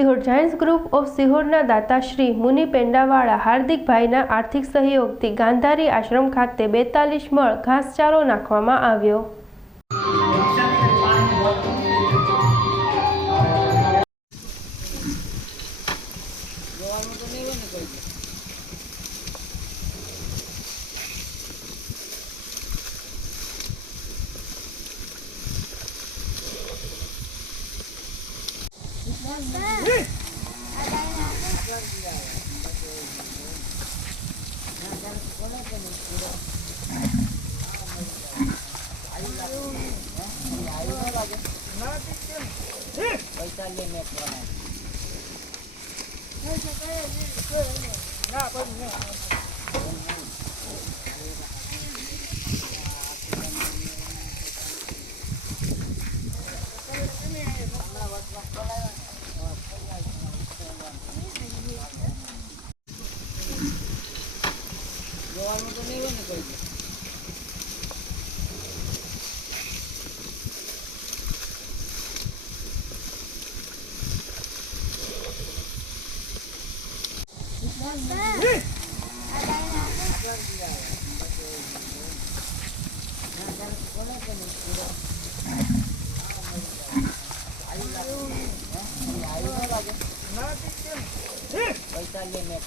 Sihor Giants group of સિહોરના દાતા શ્રી મુનિ પેંડાવાળા હાર્દિકભાઈના આર્થિક સહયોગથી ગાંધારી આશ્રમ ખાતે 42 મણ ઘાસચારો નાખવામાં આવ્યો। पैसा लेने तो नहीं बने कोई पैसा लेने